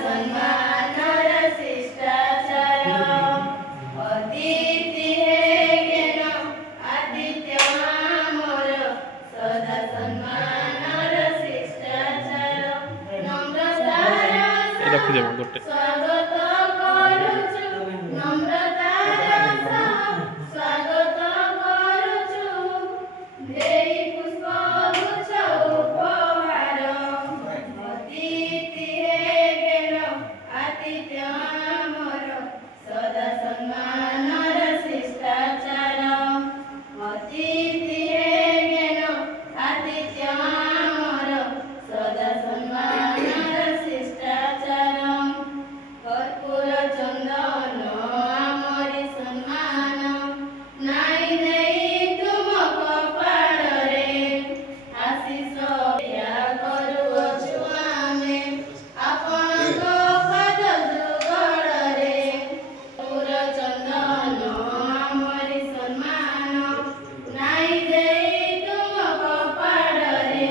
ସମ୍ମାନର ଶିଷ୍ଟାଚାର ଅତିଥି ହେଗେନ ଆଦିତ୍ୟ ଆମର ସଦା ସମ୍ମାନର ଶିଷ୍ଟାଚାର ନମ୍ରତାର ସ୍ୱାଗତ କରୁଛୁ ନମ୍ରତାର ସ୍ୱାଗତ କରୁଛୁ ଦେଇ ପୁଷ୍ପଗୁଚ୍ଛ ଉପହାର ଅତିଥି ହେଗେନ ଆତିଥ୍ୟ ଆମର ସଦା ସମ୍ମାନର ଶିଷ୍ଟାଚାର ଅତିଥି ହେଗେନ ଆତିଥ୍ୟ ଆମର ସଦା ସମ୍ମାନର ଶିଷ୍ଟାଚାର କର୍ପୂର ଚନ୍ଦନ ଆମରି ସମ୍ମାନ ନାଇଁ ଦେଇ ତୁମ କପାଳରେ ଆଶିଷ କରୁଅଛୁ ଆମେ ଆପଣଙ୍କ ପାଦ ଯୁଗଳରେ କର୍ପୂର ଚନ୍ଦନ ଆମରି ସମ୍ମାନ ନାଇଁ ଦେଇ ତୁମ କପାଳରେ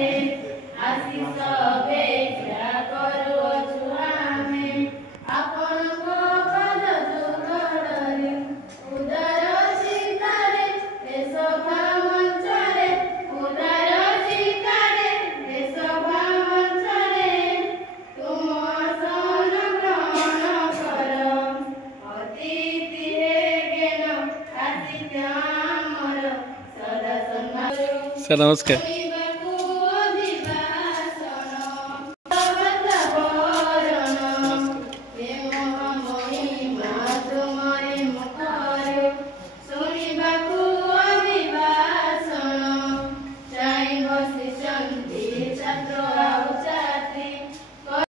ଆଶିଷ ଅପେକ୍ଷା କରୁଅଛୁ ଆମେ ଆପଣଙ୍କ ପାଦ ଯୁଗଳରେ ଉଦାର ଚିତ୍ତରେ ଏ ସଭା ମଞ୍ଚରେ ଉଦାର ଚିତ୍ତରେ ଏ ସଭା ମଞ୍ଚରେ ତୁମ ଆସନ ଗ୍ରହଣ କର ଅତିଥି ହେଗେନ ଆତିଥ୍ୟ ଆମର ସଦା ସମ୍ମାନ। ସାର୍ ନମସ୍କାର।